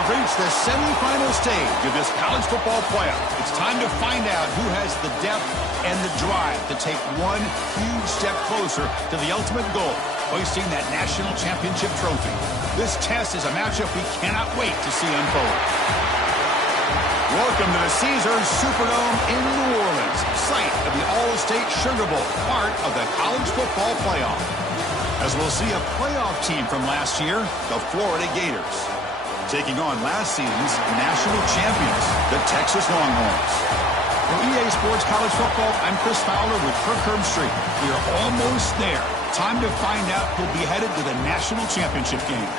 have reached the semifinal stage of this college football playoff. It's time to find out who has the depth and the drive to take one huge step closer to the ultimate goal, hoisting that national championship trophy. This test is a matchup we cannot wait to see unfold. Welcome to the Caesars Superdome in New Orleans, site of the All-State Sugar Bowl, part of the college football playoff. As we'll see a playoff team from last year, the Florida Gators, taking on last season's national champions, the Texas Longhorns. For EA Sports College Football, I'm Chris Fowler with Kirk Herbstreit. We are almost there. Time to find out who'll be headed to the national championship game.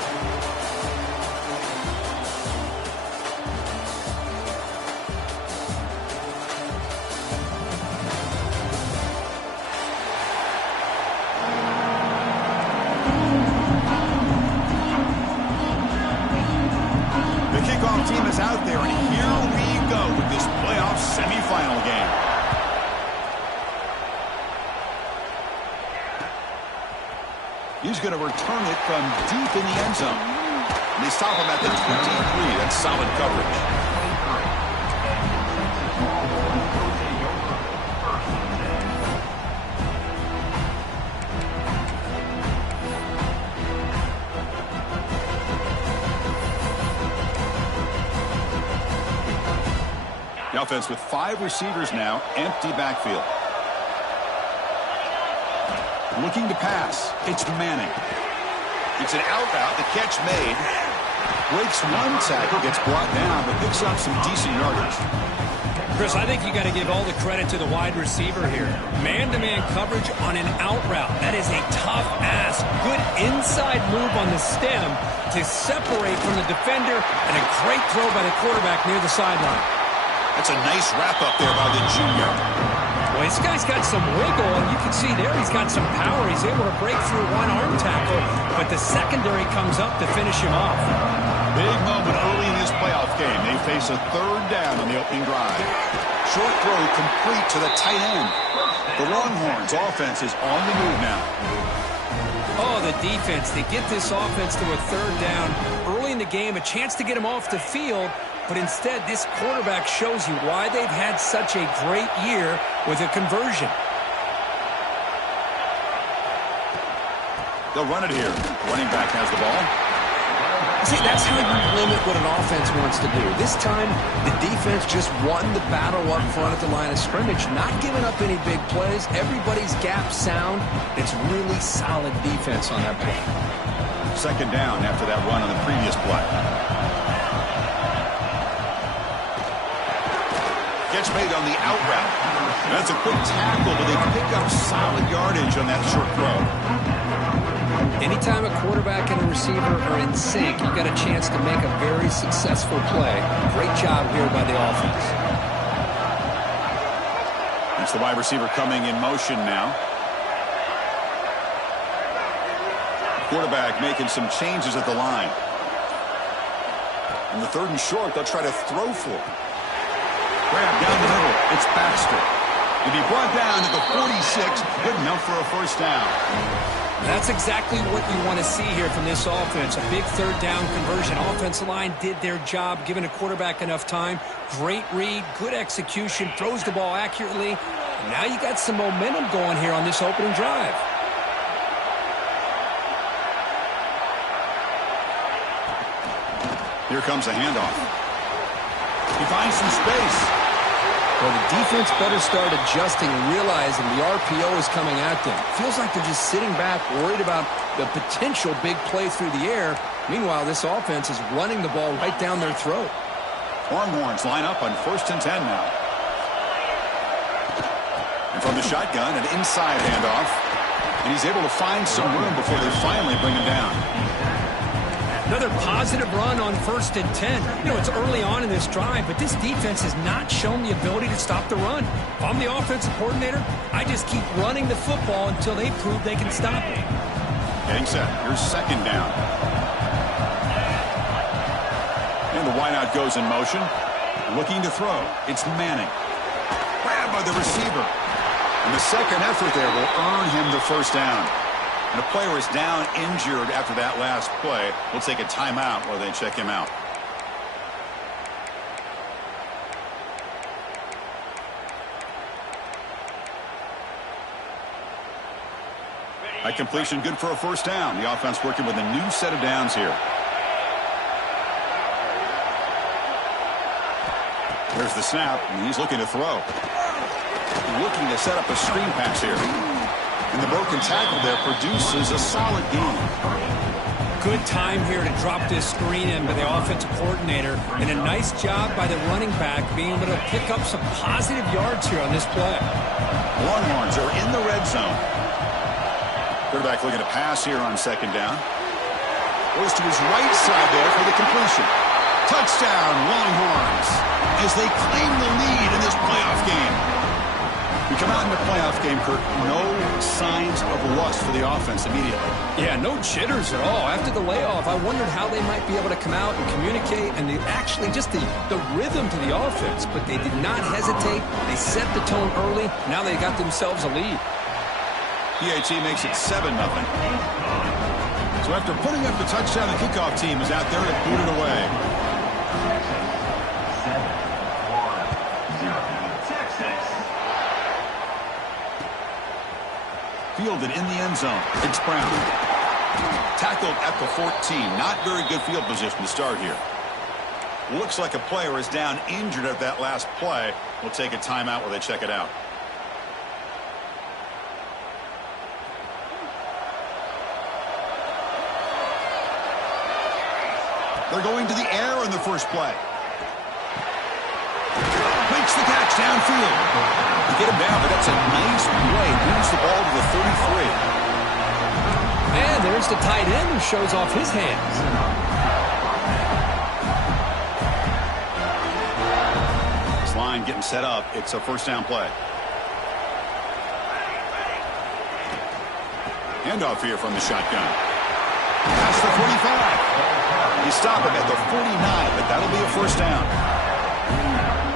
Team is out there, and here we go with this playoff semifinal game. He's going to return it from deep in the end zone. And they stop him at the 23. That's solid coverage. The offense with 5 receivers now, empty backfield. Looking to pass. It's Manning. It's an out route. The catch made. Breaks one tackle, gets brought down, but picks up some decent yardage. Chris, I think you got to give all the credit to the wide receiver here. Man-to-man coverage on an out route. That is a tough ask. Good inside move on the stem to separate from the defender, and a great throw by the quarterback near the sideline. That's a nice wrap-up there by the junior. Well, this guy's got some wiggle, and you can see there he's got some power. He's able to break through one arm tackle, but the secondary comes up to finish him off. Big moment early in this playoff game. They face a third down on the opening drive. Short throw complete to the tight end. The Longhorns' offense is on the move now. Oh, the defense. They get this offense to a third down early in the game, a chance to get him off the field. But instead, this quarterback shows you why they've had such a great year with a conversion. They'll run it here. Running back has the ball. See, that's how you limit what an offense wants to do. This time, the defense just won the battle up front at the line of scrimmage, not giving up any big plays. Everybody's gap sound. It's really solid defense on that play. Second down after that run on the previous play. Gets made on the out route. That's a quick tackle, but they pick up solid yardage on that short throw. Anytime a quarterback and a receiver are in sync, you got a chance to make a very successful play. Great job here by the offense. It's the wide receiver coming in motion now. Quarterback making some changes at the line. In the third and short, they'll try to throw for it. Grab down the middle. It's Baxter. He'll be brought down to the 46. Good enough for a first down. That's exactly what you want to see here from this offense. A big third down conversion. Offensive line did their job, giving a quarterback enough time. Great read, good execution, throws the ball accurately. And now you got some momentum going here on this opening drive. Here comes a handoff. He finds some space. Well, the defense better start adjusting and realizing the RPO is coming at them. Feels like they're just sitting back, worried about the potential big play through the air. Meanwhile, this offense is running the ball right down their throat. Longhorns line up on 1st and 10 now. And from the shotgun, an inside handoff. And he's able to find some room before they finally bring him down. Another positive run on 1st and 10. You know, it's early on in this drive, but this defense has not shown the ability to stop the run. If I'm the offensive coordinator, I just keep running the football until they prove they can stop it. Getting set. Here's second down. And the wideout goes in motion. Looking to throw. It's Manning. Grabbed by the receiver. And the second effort there will earn him the first down. And the player is down injured after that last play. We'll take a timeout while they check him out. That completion good for a first down. The offense working with a new set of downs here. There's the snap, and he's looking to throw. Looking to set up a screen pass here. And the broken tackle there produces a solid gain. Good time here to drop this screen in by the offensive coordinator. And a nice job by the running back being able to pick up some positive yards here on this play. Longhorns are in the red zone. Quarterback looking to pass here on second down. Goes to his right side there for the completion. Touchdown, Longhorns, as they claim the lead in this playoff game. We come out in the playoff game, Kurt, no signs of rust for the offense immediately. Yeah, no jitters at all. After the layoff, I wondered how they might be able to come out and communicate, and actually just the rhythm to the offense. But they did not hesitate. They set the tone early. Now they got themselves a lead. PAT makes it 7-0. So after putting up the touchdown, the kickoff team is out there to boot it away. Fielded in the end zone. It's Brown. Tackled at the 14. Not very good field position to start here. Looks like a player is down injured at that last play. We'll take a timeout while they check it out. They're going to the air in the first play. Makes the catch downfield. To get him down, but that's a nice play. Moves the ball to the 33. And there's the tight end who shows off his hands. This line getting set up. It's a first down play. Handoff here from the shotgun. Past the 45. You stop him at the 49, but that'll be a first down.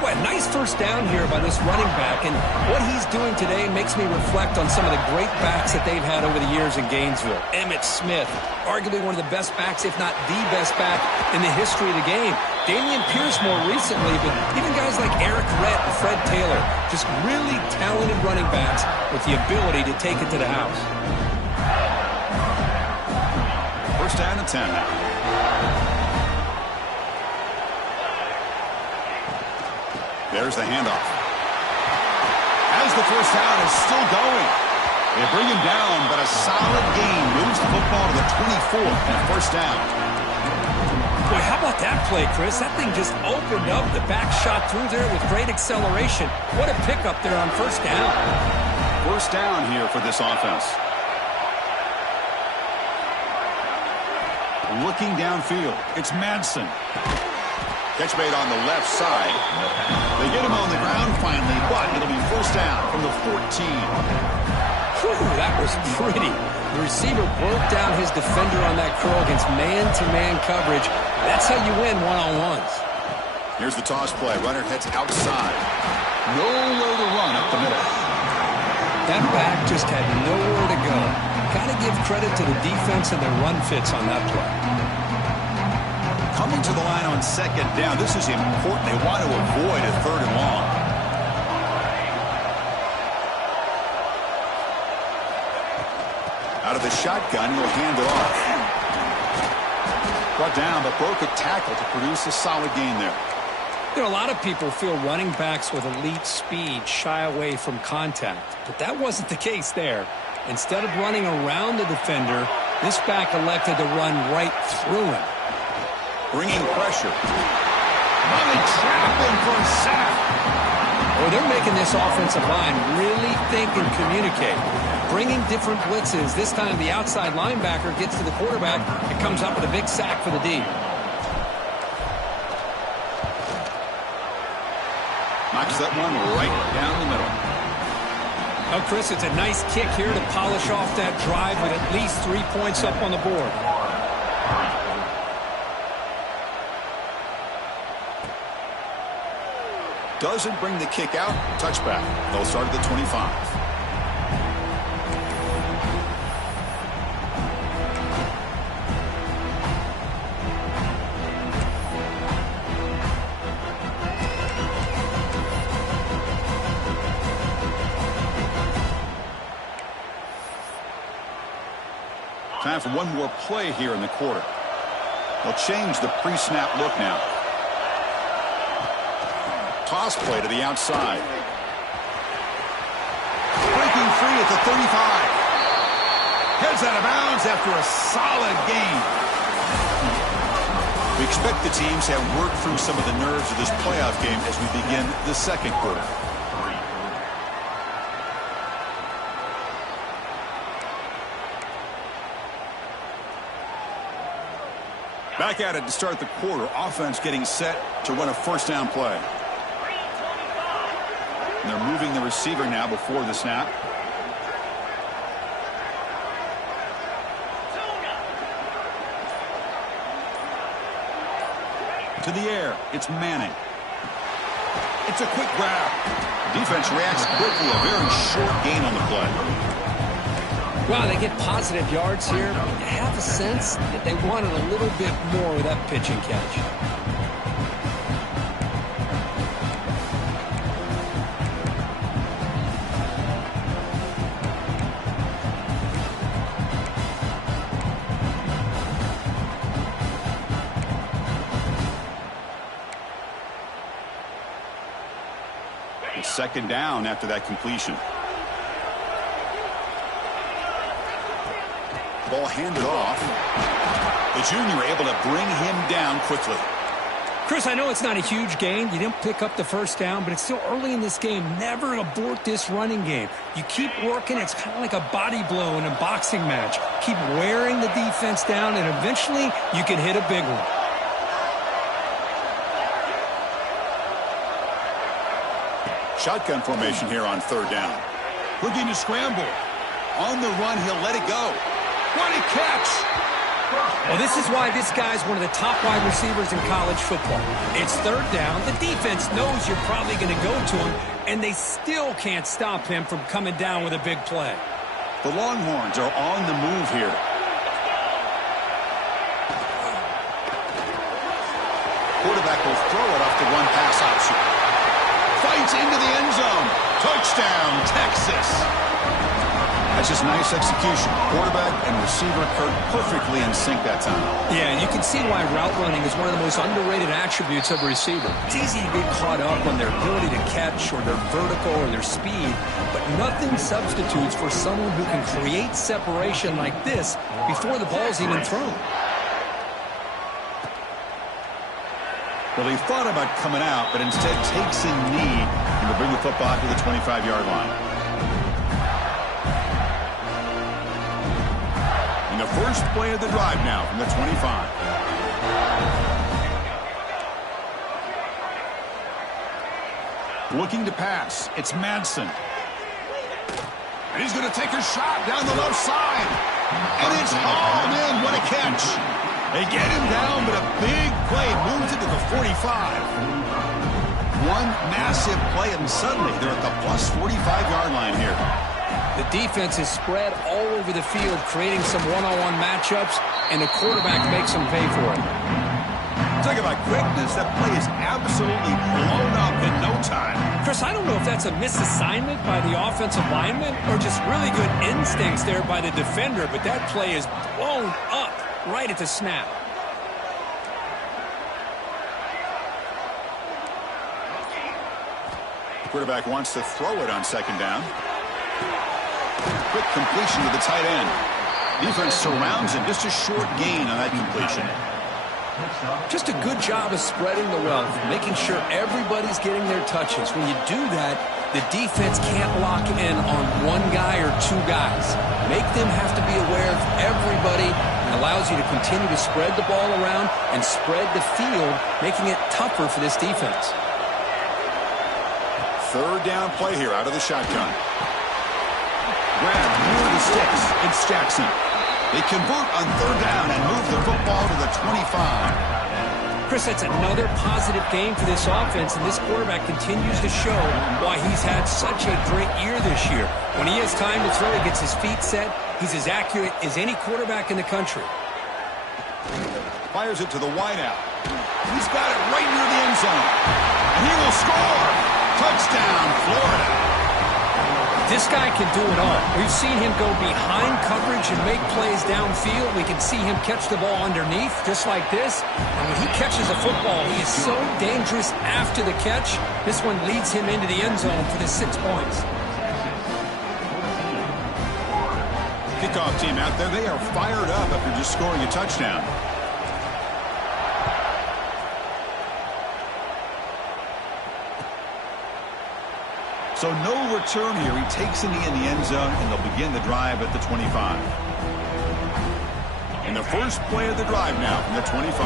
Boy, nice first down here by this running back, and what he's doing today makes me reflect on some of the great backs that they've had over the years in Gainesville. Emmitt Smith, arguably one of the best backs, if not the best back in the history of the game. Dameon Pierce more recently, but even guys like Eric Rhett and Fred Taylor, just really talented running backs with the ability to take it to the house. First down and 10 now. There's the handoff. As the first down is still going. They bring him down, but a solid gain moves the football to the 24 and a first down. Boy, how about that play, Chris? That thing just opened up. The back shot through there with great acceleration. What a pickup there on first down. First down here for this offense. Looking downfield. It's Madsen. Catch made on the left side. They get him on the ground finally, but it'll be first down from the 14. Whew, that was pretty. The receiver broke down his defender on that curl against man-to-man coverage. That's how you win one-on-ones. Here's the toss play. Runner heads outside. Nowhere to run up the middle. That back just had nowhere to go. Got to give credit to the defense and their run fits on that play. Coming to the line on second down. This is important. They want to avoid a third and long. Out of the shotgun, he'll hand it off. Brought down, but broke a tackle to produce a solid gain there. You know, a lot of people feel running backs with elite speed shy away from contact, but that wasn't the case there. Instead of running around the defender, this back elected to run right through him. Bringing pressure. Money trapping for a sack. Well, they're making this offensive line really think and communicate. Bringing different blitzes. This time the outside linebacker gets to the quarterback and comes up with a big sack for the D. Knocks that one right down the middle. Oh, Chris, it's a nice kick here to polish off that drive with at least 3 points up on the board. Doesn't bring the kick out. Touchback. They'll start at the 25. Time for one more play here in the quarter. They'll change the pre-snap look now. Toss play to the outside. Breaking free at the 35. Heads out of bounds after a solid gain. We expect the teams to have worked through some of the nerves of this playoff game as we begin the second quarter. Back at it to start the quarter. Offense getting set to run a first down play. And they're moving the receiver now before the snap. To the air. It's Manning. It's a quick grab. Defense reacts quickly. A very short gain on the play. Well, they get positive yards here. I have a sense that they wanted a little bit more with that pitch and catch. It's second down after that completion. Ball handed off. The junior able to bring him down quickly. Chris, I know it's not a huge gain. You didn't pick up the first down, but it's still early in this game. Never abort this running game. You keep working. It's kind of like a body blow in a boxing match. Keep wearing the defense down, and eventually you can hit a big one. Shotgun formation here on third down. Looking to scramble. On the run, he'll let it go. What a catch! Well, this is why this guy's one of the top wide receivers in college football. It's third down. The defense knows you're probably going to go to him, and they still can't stop him from coming down with a big play. The Longhorns are on the move here. Quarterback will throw it off the one-pass option. Fights into the end zone. Touchdown, Texas. That's just nice execution. Quarterback and receiver Kirk perfectly in sync that time. Yeah, you can see why route running is one of the most underrated attributes of a receiver. It's easy to get caught up on their ability to catch or their vertical or their speed, but nothing substitutes for someone who can create separation like this before the ball's even thrown. Well, he thought about coming out, but instead takes a knee and will bring the football to the 25-yard line. And the first play of the drive now from the 25. Looking to pass. It's Madsen. And he's going to take a shot down the left side. And it's hauled in. What a catch. They get him down, but a big play moves it to the 45. One massive play, and suddenly they're at the plus 45-yard line here. The defense is spread all over the field, creating some one-on-one matchups, and the quarterback makes them pay for it. Talk about quickness. That play is absolutely blown up in no time. Chris, I don't know if that's a misassignment by the offensive lineman or just really good instincts there by the defender, but that play is blown up right at the snap. Quarterback wants to throw it on second down. Quick completion to the tight end. Defense surrounds him. Just a short gain on that completion. Just a good job of spreading the wealth, making sure everybody's getting their touches. When you do that, the defense can't lock in on one guy or two guys. Make them have to be aware of everybody, and allows you to continue to spread the ball around and spread the field, making it tougher for this defense. Third down play here out of the shotgun. Grab near the sticks. It's Jackson. They convert on third down and move the football to the 25. Chris, that's another positive game for this offense, and this quarterback continues to show why he's had such a great year this year. When he has time to throw, he gets his feet set. He's as accurate as any quarterback in the country. Fires it to the wideout. He's got it right near the end zone. And he will score. Touchdown, Florida. This guy can do it all. We've seen him go behind coverage and make plays downfield. We can see him catch the ball underneath, just like this. And when he catches a football, he is so dangerous after the catch. This one leads him into the end zone for the 6 points. Kickoff team out there, they are fired up after just scoring a touchdown. So no return here. He takes it in the end zone, and they'll begin the drive at the 25. And the first play of the drive now from the 25.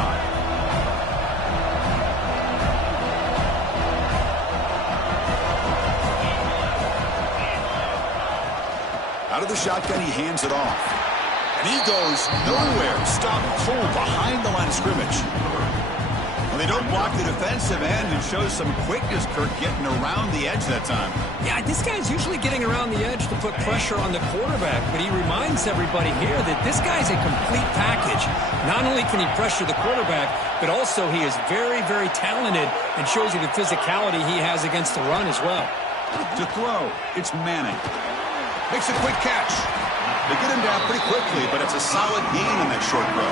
Out of the shotgun, he hands it off. And he goes nowhere. Stopped cold behind the line of scrimmage. Well, they don't block the defensive end and shows some quickness, Kirk, getting around the edge that time. Yeah, this guy's usually getting around the edge to put pressure on the quarterback, but he reminds everybody here that this guy's a complete package. Not only can he pressure the quarterback, but also he is very, very talented and shows you the physicality he has against the run as well. To throw, it's Manning. Makes a quick catch. They get him down pretty quickly, but it's a solid gain on that short throw.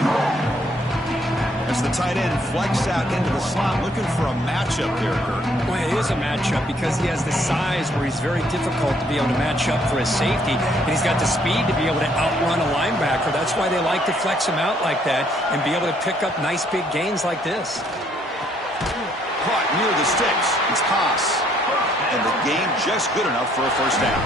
As the tight end flex out into the slot, looking for a matchup there, Kirk. Well, it is a matchup because he has the size where he's very difficult to be able to match up for his safety, and he's got the speed to be able to outrun a linebacker. That's why they like to flex him out like that and be able to pick up nice big gains like this. Caught near the sticks. It's Haas. And the gain just good enough for a first down.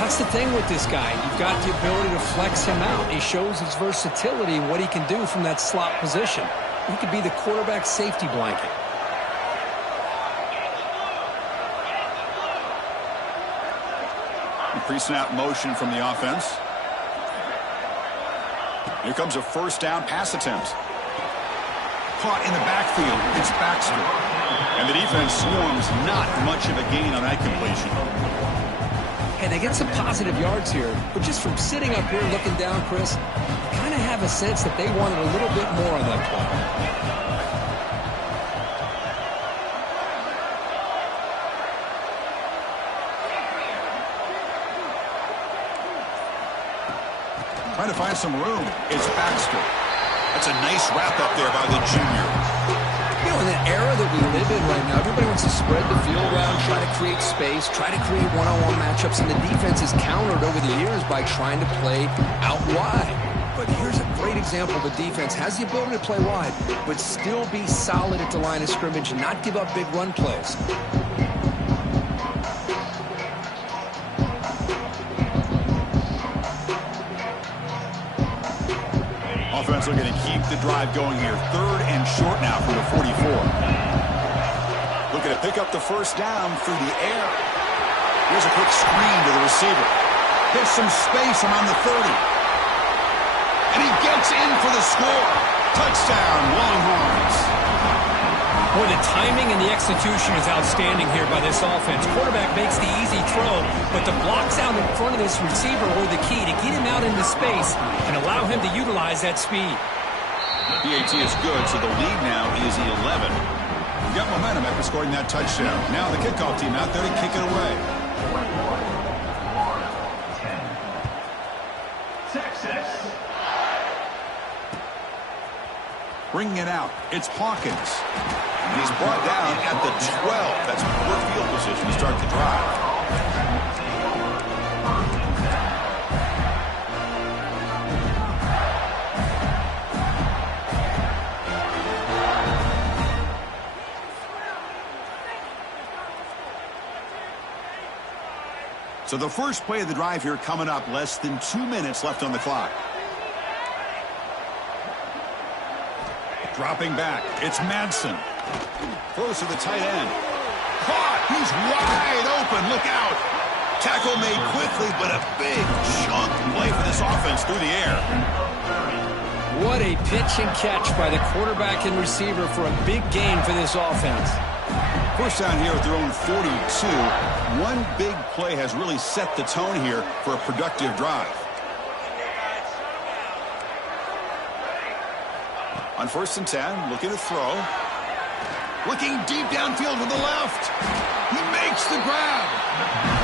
That's the thing with this guy. You've got the ability to flex him out. He shows his versatility and what he can do from that slot position. He could be the quarterback safety blanket. Pre-snap motion from the offense. Here comes a first down pass attempt. Caught in the backfield. It's Baxter. And the defense swarms, not much of a gain on that completion. And they get some positive yards here, but just from sitting up here looking down, Chris, you kind of have a sense that they wanted a little bit more on that play. Trying to find some room. It's Baxter. That's a nice wrap up there by the junior. You know, in the era that we live in right now, everybody wants to spread the field around, try to create space, try to create one-on-one matchups, and the defense is countered over the years by trying to play out wide. But here's a great example. The defense has the ability to play wide, but still be solid at the line of scrimmage and not give up big run plays. Offense looking to keep the drive going here. 3rd and short now from the 44. Looking to pick up the first down through the air. Here's a quick screen to the receiver. Hits some space around the 30. And he gets in for the score. Touchdown, Longhorns. Boy, the timing and the execution is outstanding here by this offense. Quarterback makes the easy throw, but the blocks out in front of this receiver were the key to get him out into space and allow him to utilize that speed. PAT is good, so the lead now is 11. We've got momentum after scoring that touchdown. Now the kickoff team out there to kick it away. Texas. Bringing it out, it's Hawkins. And he's brought down at the 12. That's poor field position to start the drive. So the first play of the drive here coming up, less than 2 minutes left on the clock. Dropping back, it's Madsen. Throws to the tight end. Caught, he's wide open, look out. Tackle made quickly, but a big chunk play for this offense through the air. What a pitch and catch by the quarterback and receiver for a big gain for this offense. First down here at their own 42. One big play has really set the tone here for a productive drive. On 1st and 10, looking to throw. Looking deep downfield to the left. He makes the grab.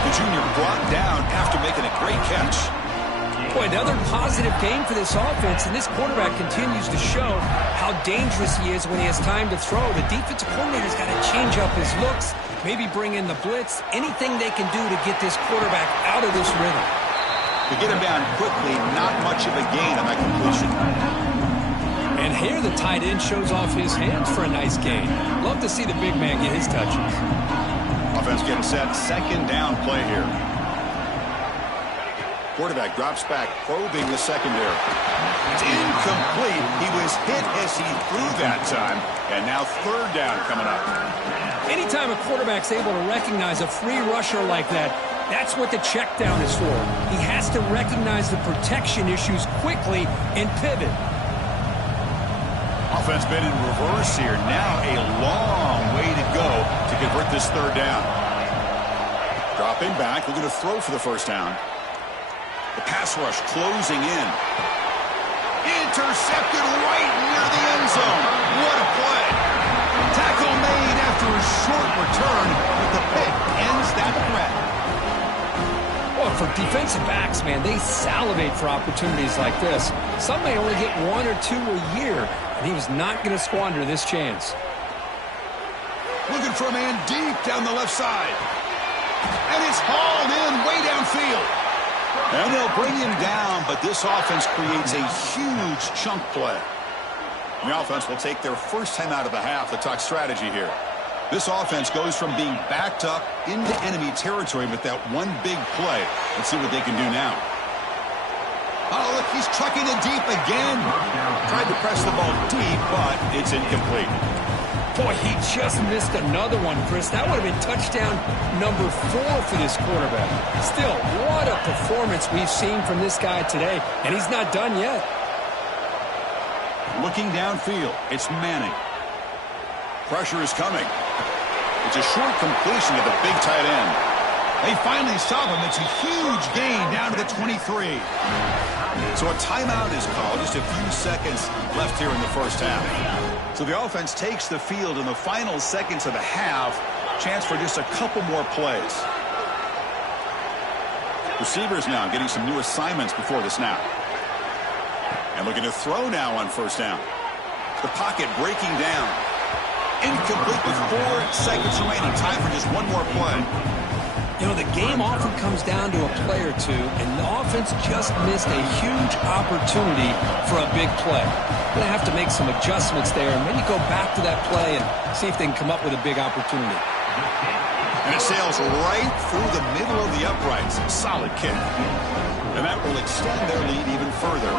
The junior brought down after making a great catch. Boy, another positive game for this offense, and this quarterback continues to show how dangerous he is when he has time to throw. The defensive coordinator's got to change up his looks, maybe bring in the blitz, anything they can do to get this quarterback out of this rhythm. To get him down quickly, not much of a gain on that completion. And here the tight end shows off his hands for a nice gain. Love to see the big man get his touches. Offense getting set, second down play here. Quarterback drops back, probing the secondary. It's incomplete. He was hit as he threw that time. And now third down coming up. Anytime a quarterback's able to recognize a free rusher like that, that's what the check down is for. He has to recognize the protection issues quickly and pivot. Offense been in reverse here. Now a long way to go to convert this third down. Dropping back, looking to throw for the first down. The pass rush closing in. Intercepted right near the end zone. What a play. Tackle made after a short return, but the pick ends that threat. Well, for defensive backs, man, they salivate for opportunities like this. Some may only get one or two a year, and he was not going to squander this chance. Looking for a man deep down the left side. And it's hauled in way downfield. And they'll bring him down, but this offense creates a huge chunk play. The offense will take their first time out of the half to talk strategy here. This offense goes from being backed up into enemy territory with that one big play. Let's see what they can do now. Oh, look, he's trucking it deep again. Tried to press the ball deep, but it's incomplete. Boy, he just missed another one, Chris. That would have been touchdown number 4 for this quarterback. Still, what a performance we've seen from this guy today, and he's not done yet. Looking downfield, it's Manning. Pressure is coming. It's a short completion to the big tight end. They finally stop him. It's a huge gain down to the 23. So a timeout is called. Just a few seconds left here in the first half. So the offense takes the field in the final seconds of the half. Chance for just a couple more plays. Receivers now getting some new assignments before the snap. And looking to throw now on first down. The pocket breaking down. Incomplete with 4 seconds remaining. Time for just one more play. You know, the game often comes down to a play or two, and the offense just missed a huge opportunity for a big play. Going to have to make some adjustments there and maybe go back to that play and see if they can come up with a big opportunity. And it sails right through the middle of the uprights. Solid kick. And that will extend their lead even further.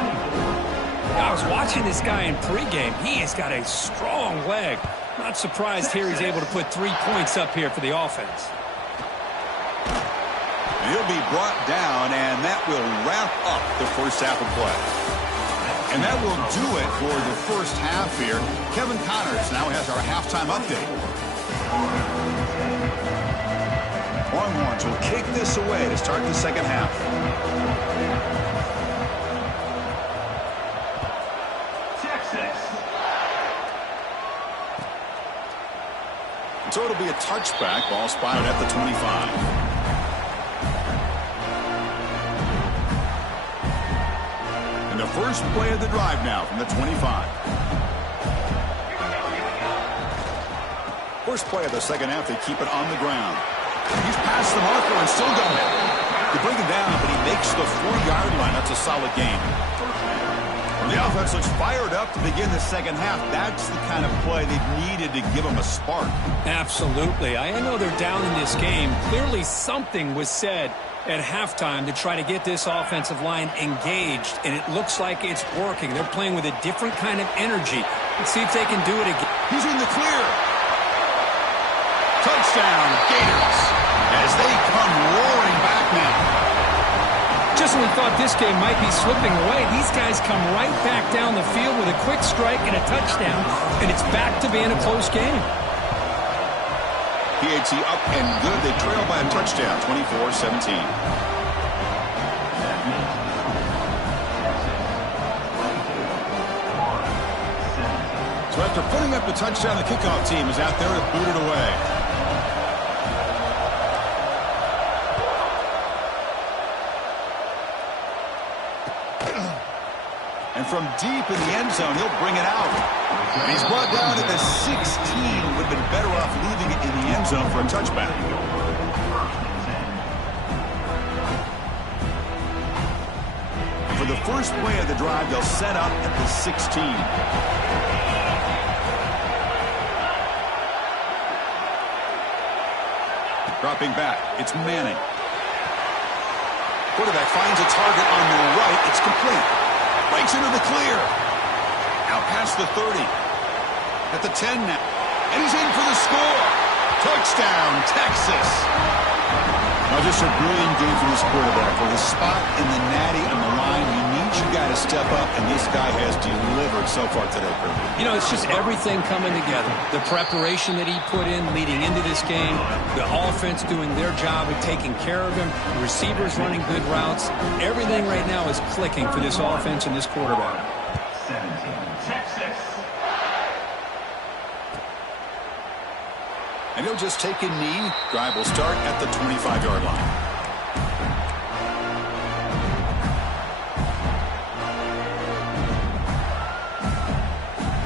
I was watching this guy in pregame. He has got a strong leg. Not surprised here he's able to put 3 points up here for the offense. He'll be brought down, and that will wrap up the first half of play. And that will do it for the first half here. Kevin Connors now has our halftime update. Longhorns will kick this away to start the second half. Texas. So it'll be a touchback. Ball spotted at the 25. The first play of the drive now from the 25. First play of the second half, they keep it on the ground. He's past the marker and still going. They bring him down, but he makes the 4-yard line. That's a solid gain. The offense looks fired up to begin the second half. That's the kind of play they've needed to give them a spark. Absolutely. I know they're down in this game. Clearly something was said at halftime to try to get this offensive line engaged, and it looks like it's working. They're playing with a different kind of energy. Let's see if they can do it again. He's in the clear. Touchdown, Gators, as they come roaring back now. Just when we thought this game might be slipping away, these guys come right back down the field with a quick strike and a touchdown, and it's back to being a close game. PAT up and good. They trail by a touchdown, 24-17. So after putting up the touchdown, the kickoff team is out there to boot it away. And from deep in the end zone, he'll bring it out. And he's brought down at the 16. Would have been better off leaving it in the end zone for a touchback. For the first play of the drive, they'll set up at the 16. Dropping back, it's Manning. Quarterback finds a target on the right. It's complete. Breaks into the clear. Out past the 30. At the 10 now. And he's in for the score. Touchdown, Texas. Now just a brilliant game for this quarterback. With a spot in the natty on the line, you need your guy to step up, and this guy has delivered so far today. You know, it's just everything coming together. The preparation that he put in leading into this game, the offense doing their job of taking care of him, the receivers running good routes. Everything right now is clicking for this offense and this quarterback. 17, Texas. And he'll just take a knee. Drive will start at the 25-yard line.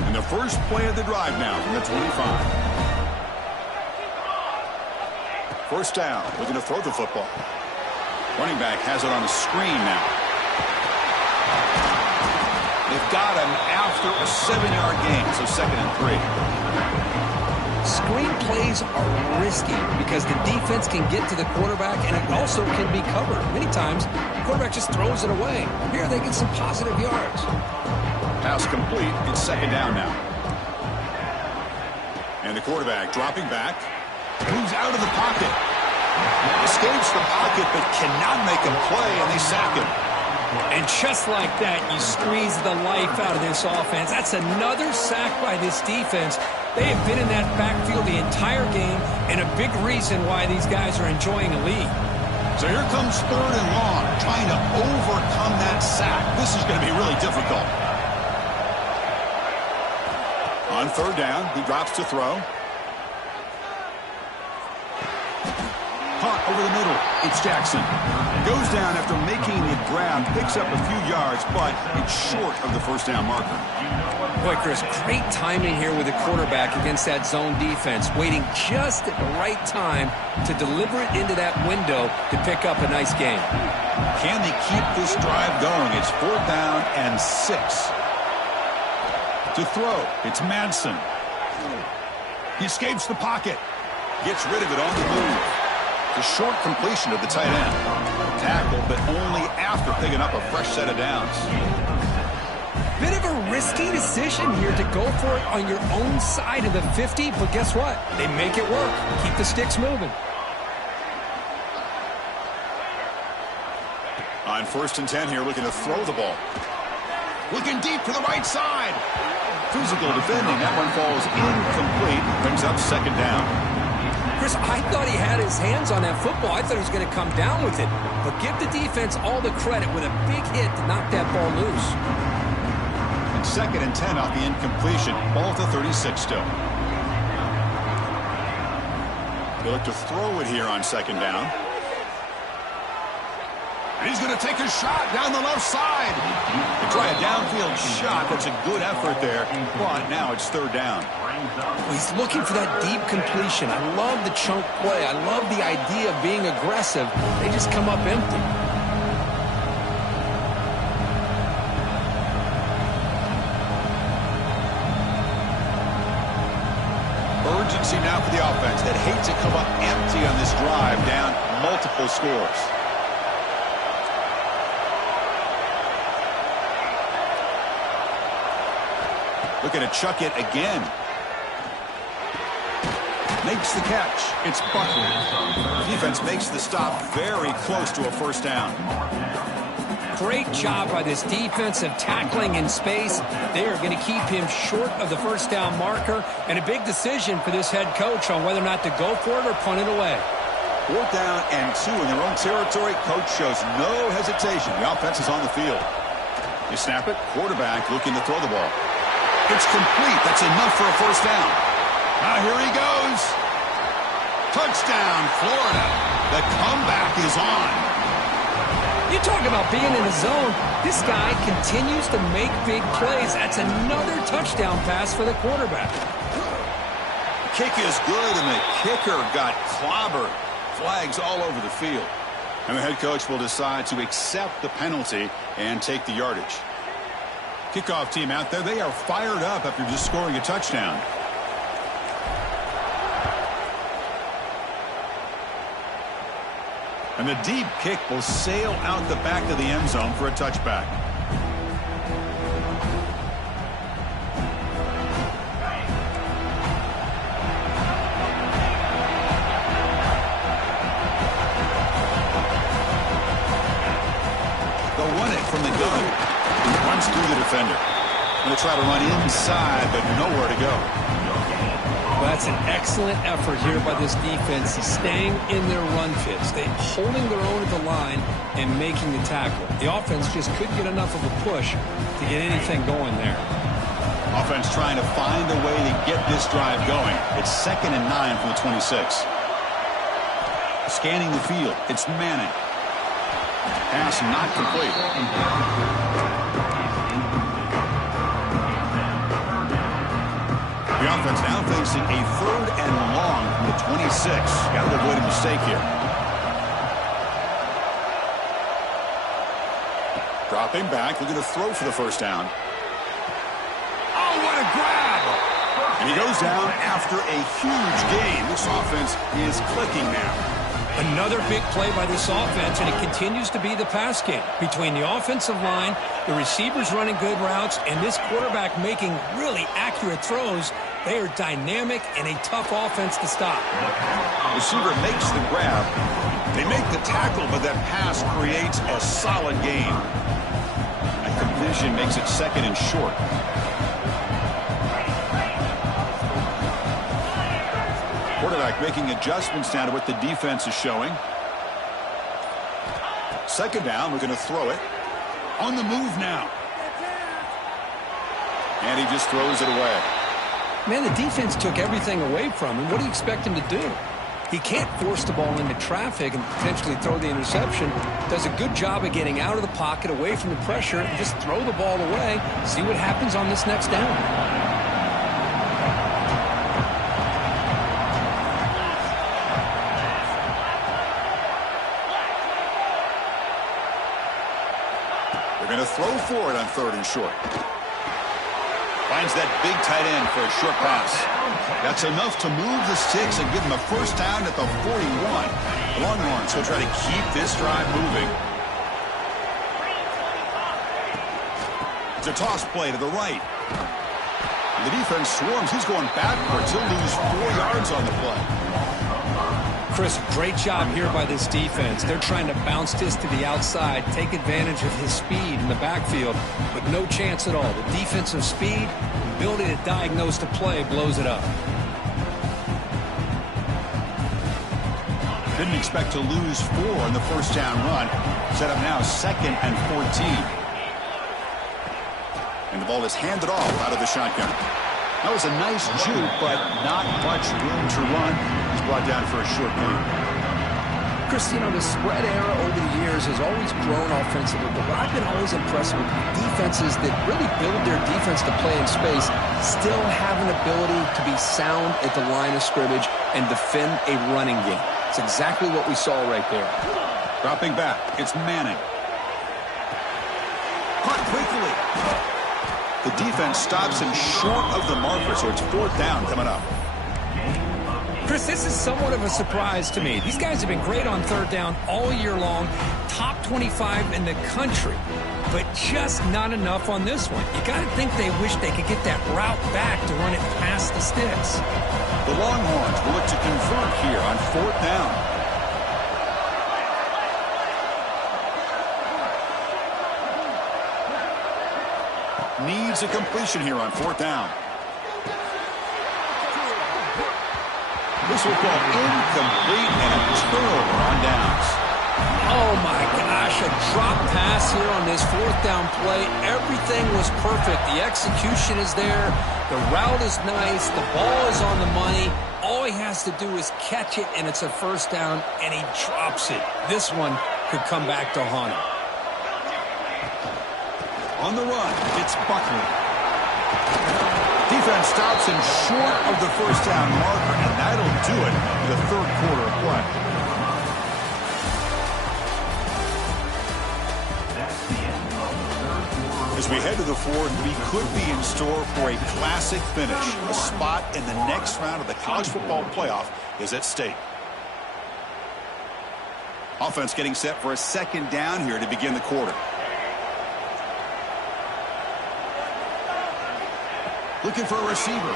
And the first play of the drive now from the 25. First down, looking to throw the football. Running back has it on a screen now. They've got him after a 7-yard gain, so 2nd and 3. Screen plays are risky because the defense can get to the quarterback, and it also can be covered. Many times, the quarterback just throws it away. Here, they get some positive yards. Pass complete. It's 2nd down now. And the quarterback dropping back. Moves out of the pocket. Escapes the pocket, but cannot make a play, and they sack him. And just like that, you squeeze the life out of this offense. That's another sack by this defense. They have been in that backfield the entire game, and a big reason why these guys are enjoying a lead. So here comes 3rd and long, trying to overcome that sack. This is going to be really difficult. On 3rd down, he drops to throw. Caught over the middle. It's Jackson. Goes down after making the grab, picks up a few yards, but it's short of the first down marker. Boy, Chris, great timing here with the quarterback against that zone defense, waiting just at the right time to deliver it into that window to pick up a nice gain. Can they keep this drive going? It's 4th down and 6. To throw, it's Madsen. He escapes the pocket. Gets rid of it on the move. The short completion of the tight end. Tackle, but only after picking up a fresh set of downs. Bit of a risky decision here to go for it on your own side of the 50, but guess what? They make it work. Keep the sticks moving. On 1st and 10 here, looking to throw the ball. Looking deep to the right side. Physical defending. That one falls incomplete. Brings up 2nd down. Chris, I thought he had his hands on that football. I thought he was going to come down with it. But give the defense all the credit with a big hit to knock that ball loose. And 2nd and 10 off the incompletion. Ball to 36 still. They look to throw it here on 2nd down. And he's going to take a shot down the left side. They try a downfield shot. That's a good effort there. But now it's 3rd down. He's looking for that deep completion. I love the chunk play. I love the idea of being aggressive. They just come up empty. Urgency now for the offense. They'd hate to come up empty on this drive, down multiple scores. Looking to chuck it again. Makes the catch. It's Buckner. Defense makes the stop very close to a 1st down. Great job by this defensive tackling in space. They are going to keep him short of the 1st down marker, and a big decision for this head coach on whether or not to go for it or punt it away. 4th down and 2 in their own territory. Coach shows no hesitation. The offense is on the field. They snap it. Quarterback looking to throw the ball. It's complete. That's enough for a 1st down. Now here he goes. Touchdown, Florida. The comeback is on. You talk about being in the zone. This guy continues to make big plays. That's another touchdown pass for the quarterback. Kick is good, and the kicker got clobbered. Flags all over the field. And the head coach will decide to accept the penalty and take the yardage. Kickoff team out there, they are fired up after just scoring a touchdown. And the deep kick will sail out the back of the end zone for a touchback. They'll run it from the gun. Runs through the defender. Going to try to run inside, but nowhere to go. Well, that's an excellent effort here by this defense, staying in their run fits. They're holding their own at the line and making the tackle. The offense just couldn't get enough of a push to get anything going there. Offense trying to find a way to get this drive going. It's 2nd and 9 from the 26. Scanning the field. It's Manning. Pass not complete. The offense now facing a 3rd and long from the 26. Got to avoid a mistake here. Dropping back, looking to throw for the first down. Oh, what a grab! And he goes down after a huge gain. This offense is clicking now. Another big play by this offense, and it continues to be the pass game. Between the offensive line, the receivers running good routes, and this quarterback making really accurate throws, they are dynamic and a tough offense to stop. Receiver makes the grab. They make the tackle, but that pass creates a solid gain. That completion makes it 2nd and short. Quarterback making adjustments now to what the defense is showing. 2nd down, we're going to throw it. On the move now. And he just throws it away. Man, the defense took everything away from him. What do you expect him to do? He can't force the ball into traffic and potentially throw the interception. Does a good job of getting out of the pocket, away from the pressure, and just throw the ball away. See what happens on this next down. They're going to throw for it on 3rd and short. Finds that big tight end for a short pass. That's enough to move the sticks and give them a first down at the 41. Longhorns will try to keep this drive moving. It's a toss play to the right. The defense swarms. He's going backwards. He'll lose 4 yards on the play. Chris, great job here by this defense. They're trying to bounce this to the outside, take advantage of his speed in the backfield, but no chance at all. The defensive speed, ability to diagnose the play, blows it up. Didn't expect to lose 4 in the first down run. Set up now 2nd and 14. And the ball is handed off out of the shotgun. That was a nice juke, but not much room to run. He's brought down for a short gain. Chris, you know, the spread era over the years has always grown offensively, but what I've been always impressed with defenses that really build their defense to play in space still have an ability to be sound at the line of scrimmage and defend a running game. It's exactly what we saw right there. Dropping back, it's Manning. Caught quickly. The defense stops him short of the marker, so it's 4th down coming up. Chris, this is somewhat of a surprise to me. These guys have been great on 3rd down all year long, top 25 in the country, but just not enough on this one. You got to think they wish they could get that route back to run it past the sticks. The Longhorns will look to convert here on 4th down. Needs a completion here on 4th down. This will go incomplete and a turnover on downs. Oh, my gosh, a drop pass here on this 4th down play. Everything was perfect. The execution is there. The route is nice. The ball is on the money. All he has to do is catch it, and it's a first down, and he drops it. This one could come back to haunt him. On the run, it's Buckley. Defense stops him short of the first down marker, and that'll do it for the third quarter of play. As we head to the fourth, we could be in store for a classic finish. A spot in the next round of the college football playoff is at stake. Offense getting set for a second down here to begin the quarter. Looking for a receiver.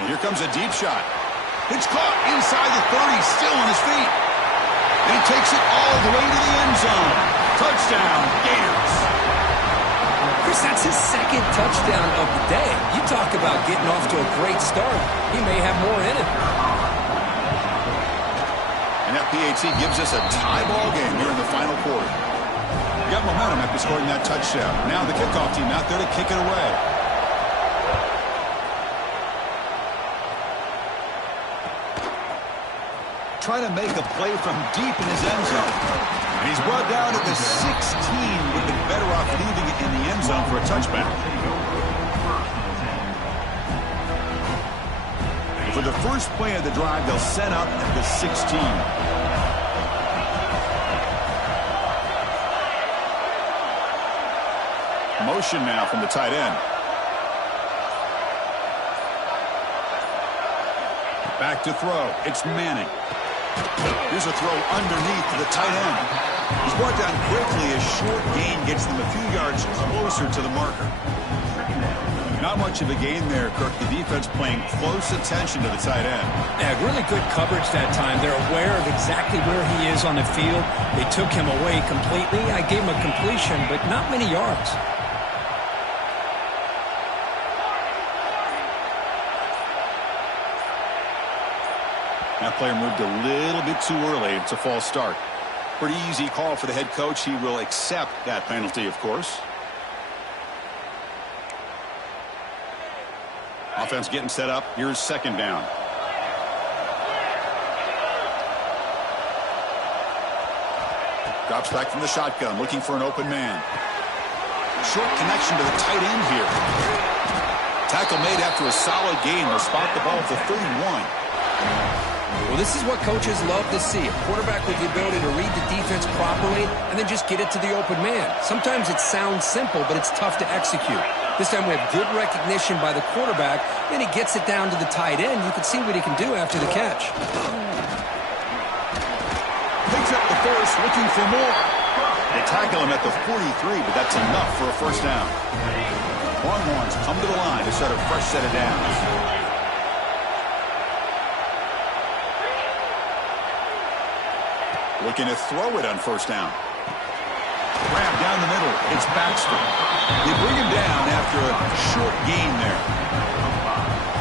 And here comes a deep shot. It's caught inside the 30, still on his feet. And he takes it all the way to the end zone. Touchdown, Gators. Chris, that's his second touchdown of the day. You talk about getting off to a great start. He may have more in it. And that PAT gives us a tie ball game here in the final quarter. Got momentum after scoring that touchdown. Now the kickoff team out there to kick it away. Trying to make a play from deep in his end zone. And he's brought down at the 16. Would have been better off leaving it in the end zone for a touchback. For the first play of the drive, they'll set up at the 16. Motion now from the tight end. Back to throw. It's Manning. Here's a throw underneath to the tight end. He's brought down quickly. A short gain gets them a few yards closer to the marker. Not much of a gain there, Kirk. The defense paying close attention to the tight end. Yeah, really good coverage that time. They're aware of exactly where he is on the field. They took him away completely. I gave him a completion, but not many yards. That player moved a little bit too early. It's a false start. Pretty easy call for the head coach. He will accept that penalty, of course. Offense getting set up. Here's second down. Drops back from the shotgun, looking for an open man. Short connection to the tight end here. Tackle made after a solid gain. They'll spot the ball at the 31. Well, this is what coaches love to see. A quarterback with the ability to read the defense properly and then just get it to the open man. Sometimes it sounds simple, but it's tough to execute. This time we have good recognition by the quarterback. Then he gets it down to the tight end. You can see what he can do after the catch. Picks up the first, looking for more. They tackle him at the 43, but that's enough for a first down. Longhorns come to the line to start a fresh set of downs. Looking to throw it on first down. Grab down the middle. It's Baxter. They bring him down after a short gain there.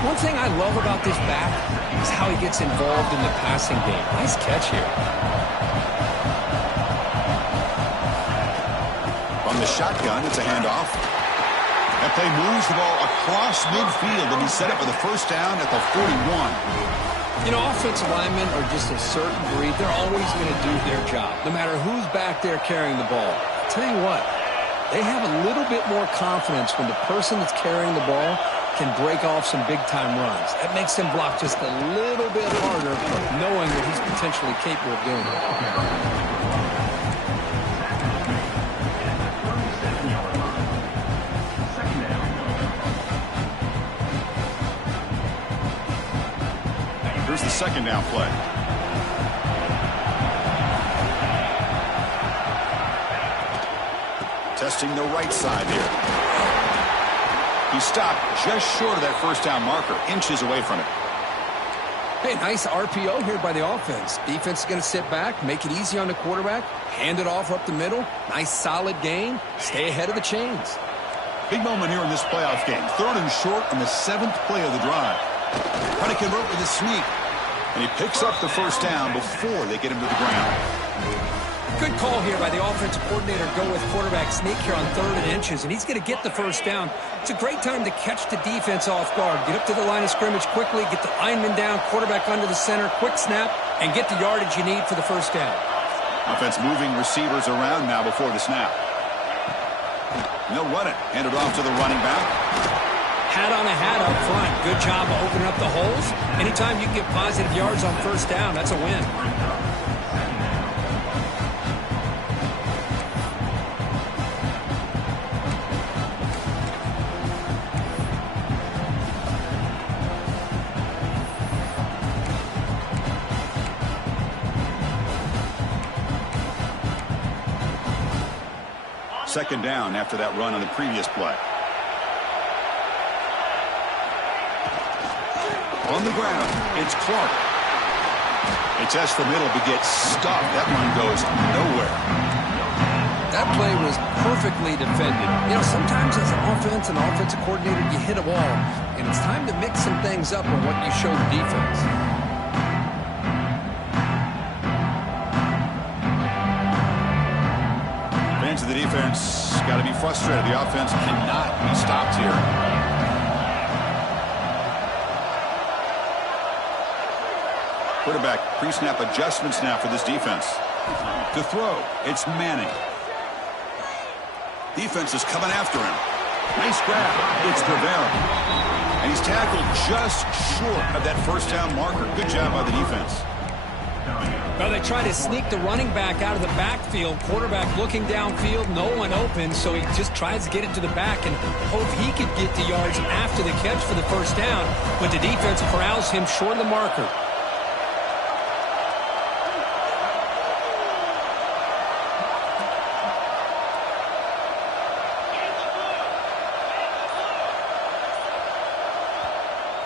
One thing I love about this back is how he gets involved in the passing game. Nice catch here. From the shotgun, it's a handoff. That play moves the ball across midfield and he's set up for the first down at the 41. You know, offensive linemen are just a certain breed. They're always going to do their job, no matter who's back there carrying the ball. I'll tell you what, they have a little bit more confidence when the person that's carrying the ball can break off some big-time runs. That makes them block just a little bit harder, knowing that he's potentially capable of doing it. Here's the second down play. Testing the right side here. He stopped just short of that first down marker, inches away from it. Hey, nice RPO here by the offense. Defense is going to sit back, make it easy on the quarterback, hand it off up the middle. Nice solid gain. Stay ahead of the chains. Big moment here in this playoff game. Third and short on the 7th play of the drive. Trying to convert with a sneak. And he picks up the first down before they get him to the ground. Good call here by the offensive coordinator. Go with quarterback sneak here on 3rd and inches. And he's going to get the first down. It's a great time to catch the defense off guard. Get up to the line of scrimmage quickly. Get the lineman down. Quarterback under the center. Quick snap. And get the yardage you need for the first down. Offense moving receivers around now before the snap. And they'll run it. Hand it off to the running back. Hat on a hat up front. Good job of opening up the holes. Anytime you can get positive yards on first down, that's a win. Second down after that run on the previous play. On the ground, it's Clark. He tests the middle but gets stuffed. That one goes nowhere. That play was perfectly defended. You know, sometimes as an offense and offensive coordinator, you hit a wall, and it's time to mix some things up on what you show the defense. Fans of the defense got to be frustrated. The offense cannot be stopped here. Quarterback pre-snap adjustments now for this defense. To throw, it's Manning. Defense is coming after him. Nice grab. It's Rivera. And he's tackled just short of that first down marker. Good job by the defense. Well, they try to sneak the running back out of the backfield. Quarterback looking downfield, no one open, so he just tries to get it to the back and hope he could get the yards after the catch for the first down, but the defense corrals him short of the marker.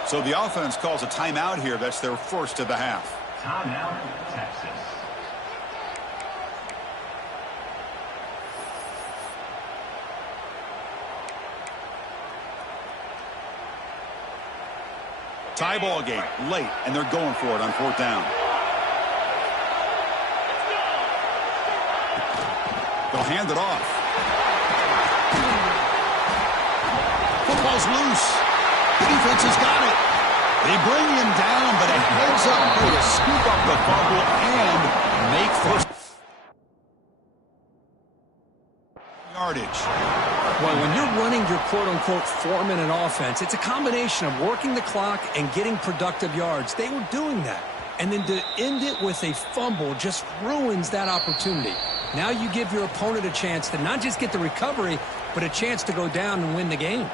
So the offense calls a timeout here. That's their first of the half. Timeout, Texas. Tie ball game late, and they're going for it on fourth down. They'll hand it off. Football's loose. The defense has got it. They bring him down, but a heads-up play to scoop up the fumble and make first yardage. Well, when you're running your quote-unquote 4-minute offense, it's a combination of working the clock and getting productive yards. They were doing that. And then to end it with a fumble just ruins that opportunity. Now you give your opponent a chance to not just get the recovery, but a chance to go down and win the game.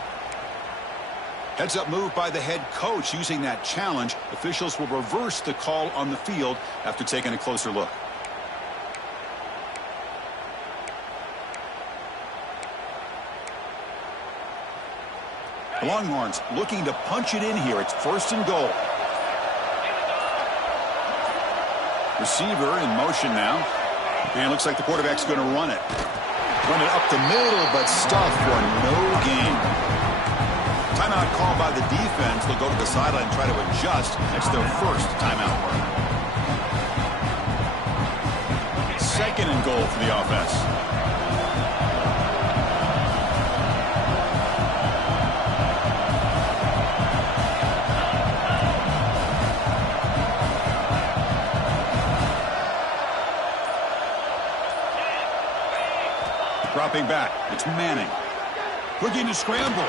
Heads-up move by the head coach using that challenge. Officials will reverse the call on the field after taking a closer look. The Longhorns looking to punch it in here. It's first and goal. Receiver in motion now. And looks like the quarterback's going to run it. Run it up the middle, but stuffed for no gain. Timeout called by the defense. They'll go to the sideline and try to adjust. That's their first timeout. Second and goal for the offense. Dropping back. It's Manning. Looking to scramble.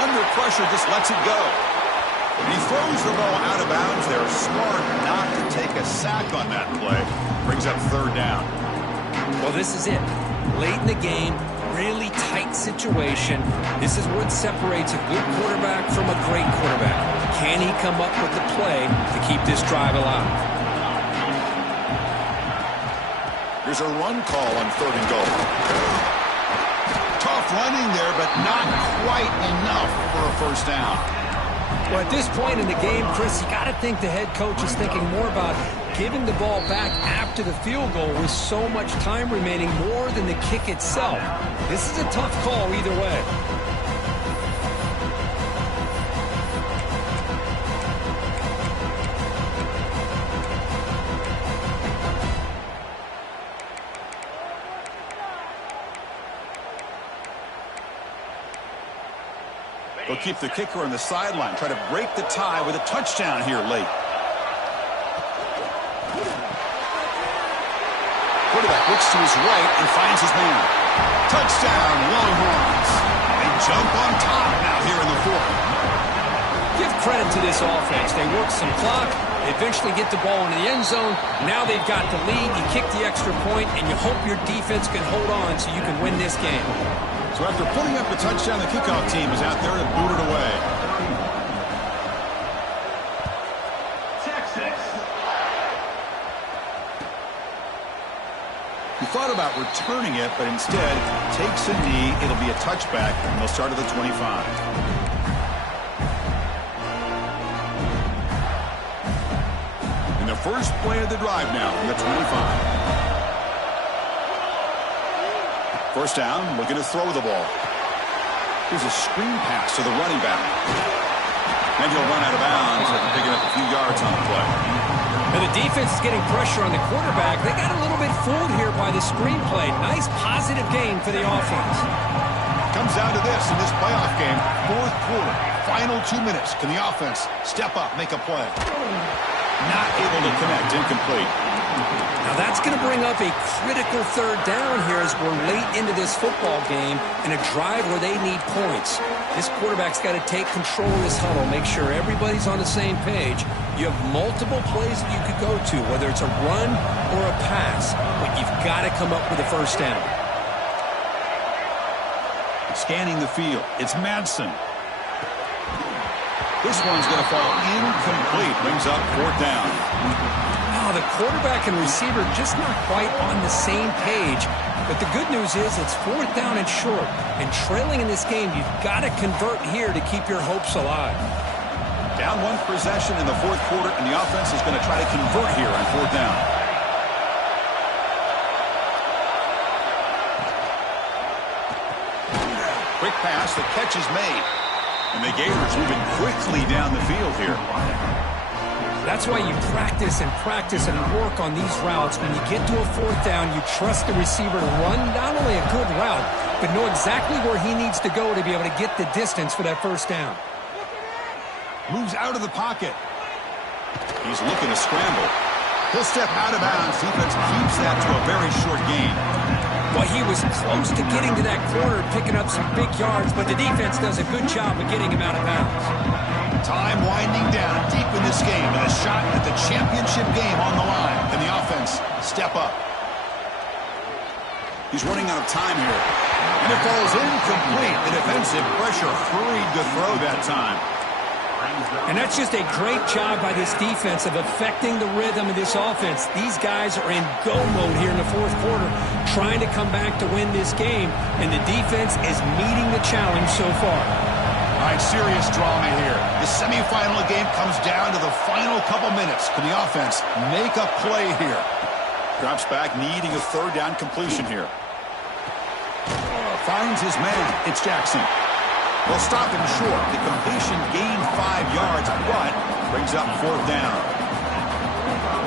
Under pressure, just lets it go. And he throws the ball out of bounds. They're smart not to take a sack on that play. Brings up third down. Well, this is it. Late in the game, really tight situation. This is what separates a good quarterback from a great quarterback. Can he come up with the play to keep this drive alive? Here's a run call on third and goal. Tough running there, but not quite enough for a first down. Well, at this point in the game, Chris, you got to think the head coach is thinking more about giving the ball back after the field goal with so much time remaining more than the kick itself. This is a tough call either way. They'll keep the kicker on the sideline, try to break the tie with a touchdown here late. Looks to his right and finds his man. Touchdown, Longhorns. They jump on top now here in the fourth. Give credit to this offense. They work some clock. They eventually get the ball into the end zone. Now they've got the lead. You kick the extra point, and you hope your defense can hold on so you can win this game. So after putting up the touchdown, the kickoff team is out there to boot it away. Texas. He thought about returning it, but instead takes a knee. It'll be a touchback, and they'll start at the 25. In the first play of the drive now from the 25. First down, looking to throw the ball. Here's a screen pass to the running back. And he'll run out of bounds after picking up a few yards on the play. And the defense is getting pressure on the quarterback. They got a little bit fooled here by the screenplay. Nice positive gain for the offense. Comes down to this in this playoff game. Fourth quarter, final 2 minutes. Can the offense step up, make a play? Not able to connect, incomplete. Now that's going to bring up a critical third down here as we're late into this football game in a drive where they need points. This quarterback's got to take control of this huddle, make sure everybody's on the same page. You have multiple plays that you could go to, whether it's a run or a pass, but you've got to come up with a first down. Scanning the field, it's Madsen. This one's going to fall incomplete. Brings up fourth down. Oh, the quarterback and receiver just not quite on the same page. But the good news is it's fourth down and short. And trailing in this game, you've got to convert here to keep your hopes alive. Down one possession in the fourth quarter, and the offense is going to try to convert here on fourth down. Quick pass, the catch is made. And the Gators moving quickly down the field here. That's why you practice and work on these routes. When you get to a fourth down, you trust the receiver to run not only a good route, but know exactly where he needs to go to be able to get the distance for that first down. Moves out of the pocket. He's looking to scramble. He'll step out of bounds. Defense keeps that to a very short gain. Well, he was close to getting to that corner, picking up some big yards, but the defense does a good job of getting him out of bounds. Time winding down deep in this game, and a shot at the championship game on the line. Can the offense step up? He's running out of time here. And it falls incomplete. The defensive pressure hurried to throw that time. And that's just a great job by this defense of affecting the rhythm of this offense. These guys are in go mode here in the fourth quarter, trying to come back to win this game, and the defense is meeting the challenge so far. All right, serious drama here. The semifinal game comes down to the final couple minutes. Can the offense make a play here? Drops back, needing a third down completion here. Finds his man. It's Jackson. They'll stop him short. The completion gained 5 yards, but brings up fourth down.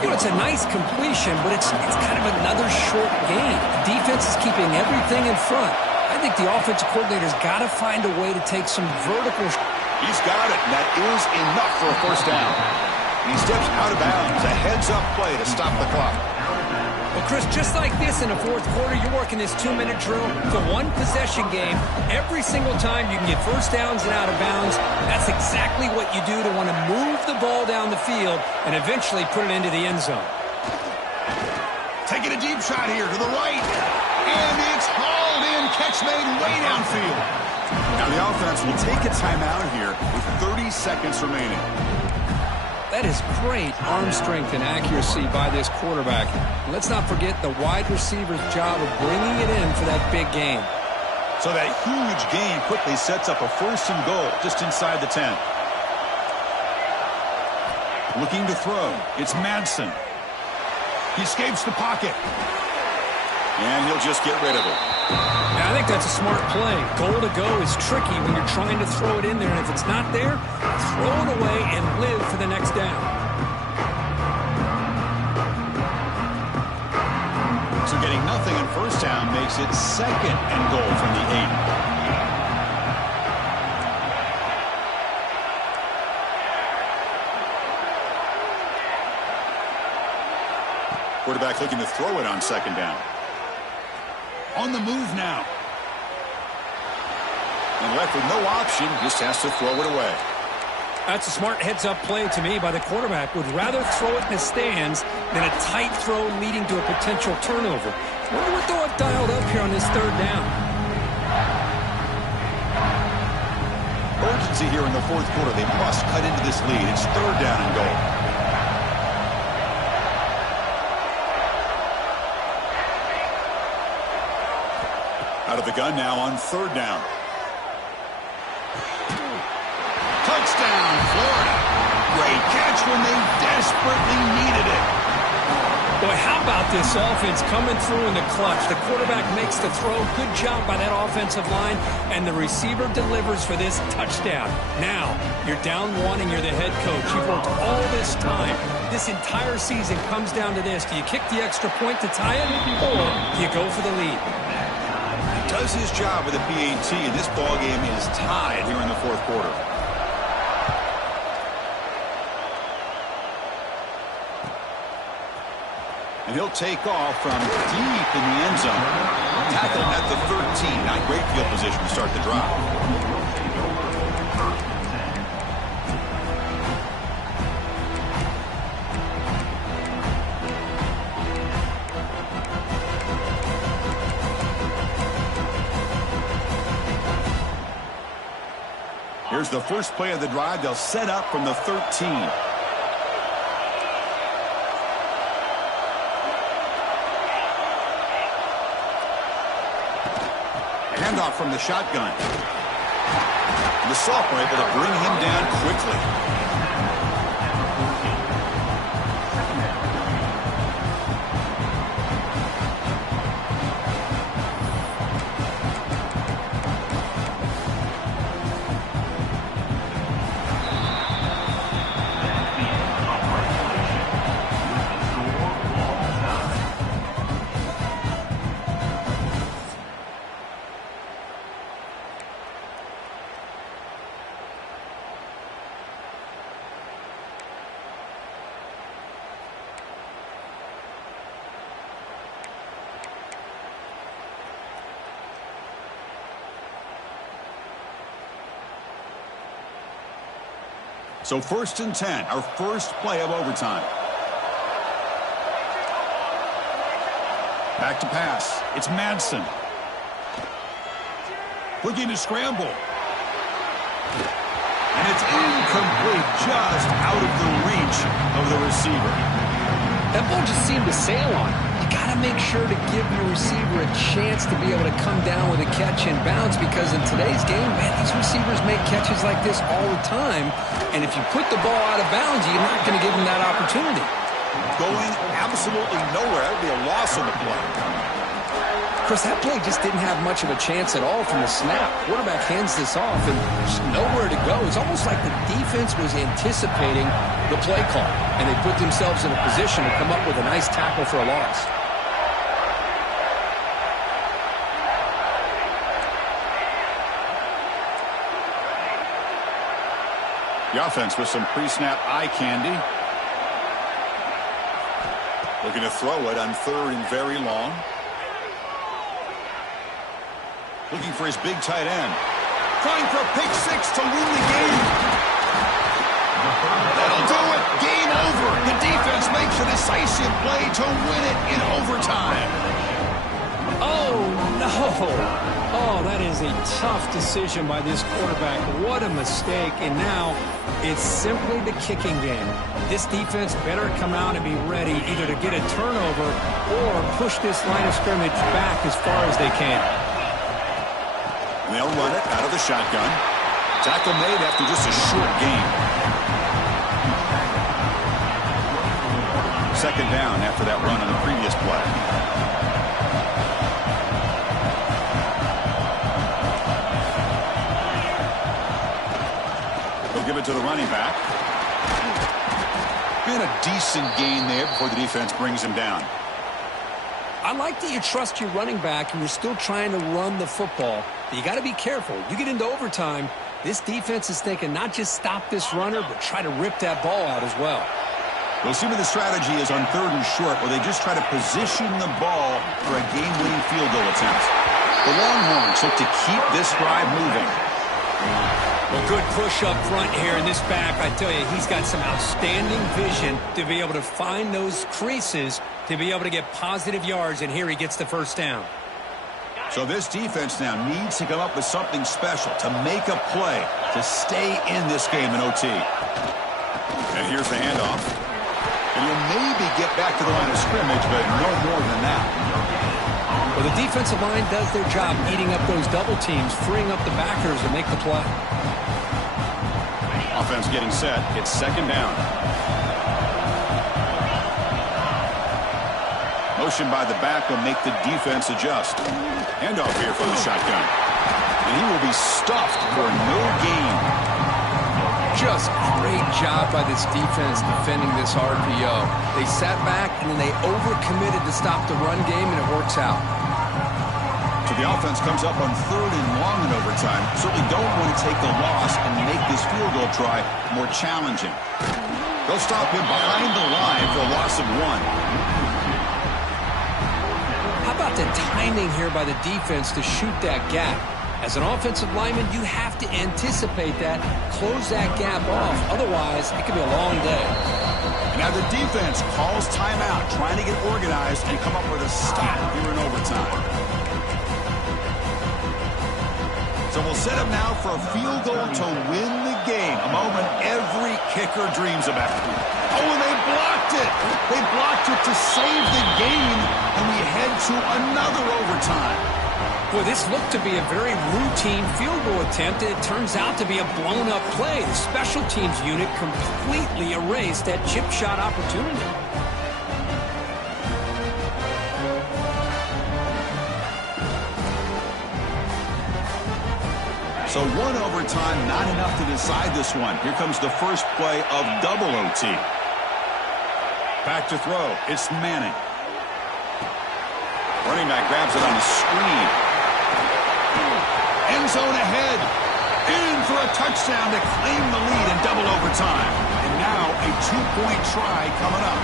You know, it's a nice completion, but it's kind of another short gain. The defense is keeping everything in front. I think the offensive coordinator's got to find a way to take some vertical. He's got it, and that is enough for a first down. And he steps out of bounds. A heads-up play to stop the clock. Well, Chris, just like this in the fourth quarter, you're working this 2-minute drill. It's a one-possession game. Every single time you can get first downs and out of bounds, that's exactly what you do to want to move the ball down the field and eventually put it into the end zone. Taking a deep shot here to the right. And it's hauled in. Catch made way downfield. Now the offense will take a timeout here with 30 seconds remaining. That is great arm strength and accuracy by this quarterback. Let's not forget the wide receiver's job of bringing it in for that big game. So that huge gain quickly sets up a first and goal just inside the 10. Looking to throw. It's Madsen. He escapes the pocket. And he'll just get rid of it. Now, I think that's a smart play. Goal to go is tricky when you're trying to throw it in there. And if it's not there, throw it away and live for the next down. So getting nothing in first down makes it second and goal from the 8. Quarterback looking to throw it on second down. On the move now. And left with no option, just has to throw it away. That's a smart heads-up play to me by the quarterback. Would rather throw it in the stands than a tight throw leading to a potential turnover. Wonder what they'll have dialed up here on this third down. Urgency here in the fourth quarter. They must cut into this lead. It's third down and goal. Out of the gun now on third down. Touchdown, Florida. Great catch when they desperately needed it. Boy, how about this offense coming through in the clutch? The quarterback makes the throw. Good job by that offensive line. And the receiver delivers for this touchdown. Now, you're down one and you're the head coach. You've worked all this time. This entire season comes down to this. Do you kick the extra point to tie it, or do you go for the lead? He does his job with a PAT, and this ballgame is tied here in the fourth quarter. And he'll take off from deep in the end zone. Tackled at the 13. Not great field position to start the drive. Here's the first play of the drive. They'll set up from the 13. Handoff from the shotgun. And the sophomore able to bring him down quickly. So 1st and 10, our first play of overtime. Back to pass. It's Madsen. Looking to scramble. And it's incomplete, just out of the reach of the receiver. That ball just seemed to sail on. You got to make sure to give your receiver a chance to be able to come down with a catch in bounds, because in today's game, man, these receivers make catches like this all the time. And if you put the ball out of bounds, you're not going to give them that opportunity. Going absolutely nowhere. That would be a loss on the play. Chris, that play just didn't have much of a chance at all from the snap. Quarterback hands this off and just nowhere to go. It's almost like the defense was anticipating the play call, and they put themselves in a position to come up with a nice tackle for a loss. The offense with some pre-snap eye candy. Looking to throw it on third and very long. Looking for his big tight end. Trying for a pick six to win the game. That'll do it. Game over. The defense makes a decisive play to win it in overtime. Oh, no. Oh, that is a tough decision by this quarterback. What a mistake. And now it's simply the kicking game. This defense better come out and be ready either to get a turnover or push this line of scrimmage back as far as they can. And they'll run it out of the shotgun. Tackle made after just a short gain. Second down after that run on the previous play. Give it to the running back. And a decent gain there before the defense brings him down. I like that you trust your running back and you're still trying to run the football. But you got to be careful. You get into overtime, this defense is thinking not just stop this runner, but try to rip that ball out as well. We'll see what the strategy is on 3rd and short, where they just try to position the ball for a game-winning field goal attempt. The Longhorns look to keep this drive moving. Well, good push up front here in this back. I tell you, he's got some outstanding vision to be able to find those creases, to be able to get positive yards, and here he gets the first down. So this defense now needs to come up with something special to make a play to stay in this game in OT. And here's the handoff. And you'll maybe get back to the line of scrimmage, but no more than that. Well, the defensive line does their job eating up those double teams, freeing up the backers to make the play. Offense getting set. It's 2nd down. Motion by the back will make the defense adjust. Handoff here from the shotgun. And he will be stuffed for no gain. Just great job by this defense defending this RPO. They sat back and then they overcommitted to stop the run game, and it works out. So the offense comes up on 3rd and long in overtime. Certainly don't want to take the loss and make this field goal try more challenging. They'll stop him behind the line for a loss of 1. How about the timing here by the defense to shoot that gap? As an offensive lineman, you have to anticipate that, close that gap off. Otherwise, it could be a long day. And now the defense calls timeout, trying to get organized and come up with a stop here in overtime. So we'll set up now for a field goal to win the game, a moment every kicker dreams about. Oh, and they blocked it. They blocked it to save the game, and we head to another overtime. Boy, this looked to be a very routine field goal attempt, and it turns out to be a blown-up play. The special teams unit completely erased that chip shot opportunity. So 1 overtime, not enough to decide this one. Here comes the first play of double OT. Back to throw. It's Manning. Running back grabs it on the screen. End zone ahead. In for a touchdown to claim the lead in double overtime. And now a 2-point try coming up.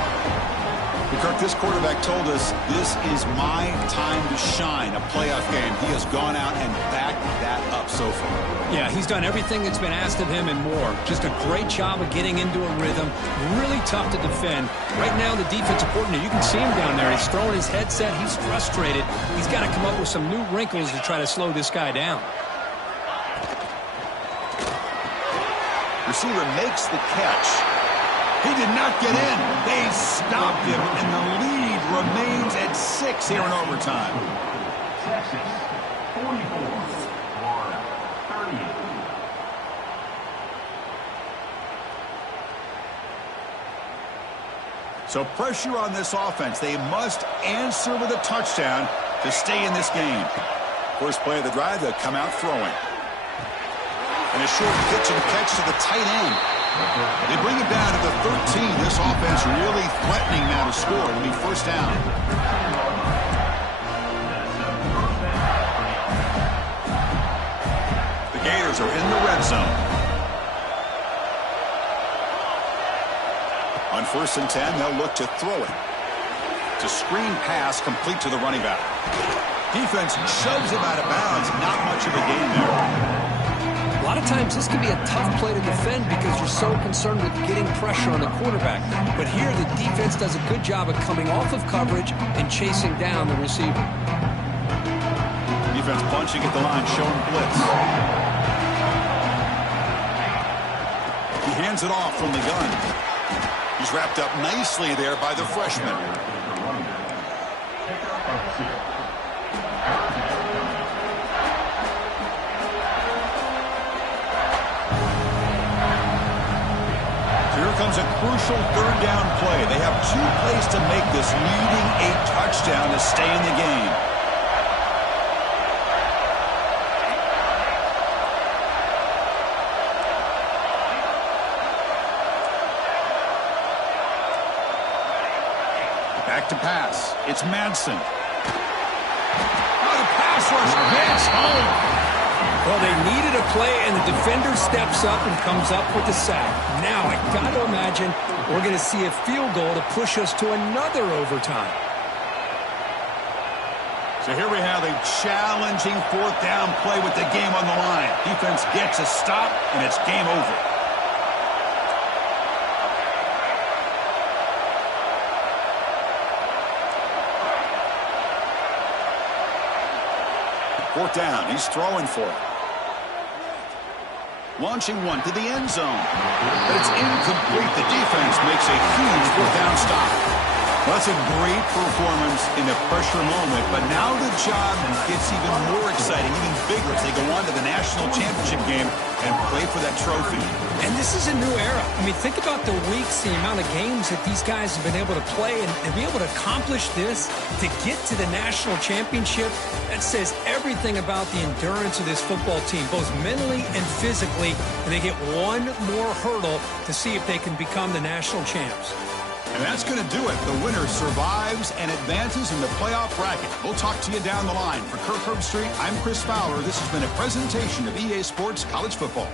Kirk, this quarterback told us this is my time to shine, a playoff game. He has gone out and backed that up so far. Yeah, he's done everything that's been asked of him and more. Just a great job of getting into a rhythm. Really tough to defend. Right now, the defensive coordinator, you can see him down there. He's throwing his headset. He's frustrated. He's got to come up with some new wrinkles to try to slow this guy down. Receiver makes the catch. He did not get in. They stopped him, and the lead remains at 6 here in overtime. Texas, 44, Florida, 30. So pressure on this offense. They must answer with a touchdown to stay in this game. First play of the drive, they'll come out throwing. And a short pitch and catch to the tight end. They bring it down to the 13. This offense really threatening now to score. It'll be first down. The Gators are in the red zone. On 1st and 10, they'll look to throw it. It's a screen pass complete to the running back. Defense shoves him out of bounds. Not much of a gain there. A lot of times this can be a tough play to defend because you're so concerned with getting pressure on the quarterback. But here the defense does a good job of coming off of coverage and chasing down the receiver. Defense bunching at the line, showing blitz. He hands it off from the gun. He's wrapped up nicely there by the freshman. Here comes a crucial 3rd down play. They have 2 plays to make this, needing a touchdown to stay in the game. Back to pass. It's Madsen. Oh, the pass rush hits home. Well, they needed a play, and the defender steps up and comes up with the sack. Now, I got to imagine we're going to see a field goal to push us to another overtime. So here we have a challenging fourth down play with the game on the line. Defense gets a stop, and it's game over. Fourth down, he's throwing for it. Launching one to the end zone. But it's incomplete. The defense makes a huge fourth down stop. Well, that's a great performance in a pressure moment, but now the job gets even more exciting, even bigger as they go on to the national championship game and play for that trophy. And this is a new era. I mean, think about the weeks, the amount of games that these guys have been able to play, and to be able to accomplish this, to get to the national championship, that says everything about the endurance of this football team, both mentally and physically, and they get one more hurdle to see if they can become the national champs. And that's going to do it. The winner survives and advances in the playoff bracket. We'll talk to you down the line. For Kirk Herbstreit, I'm Chris Fowler. This has been a presentation of EA Sports College Football.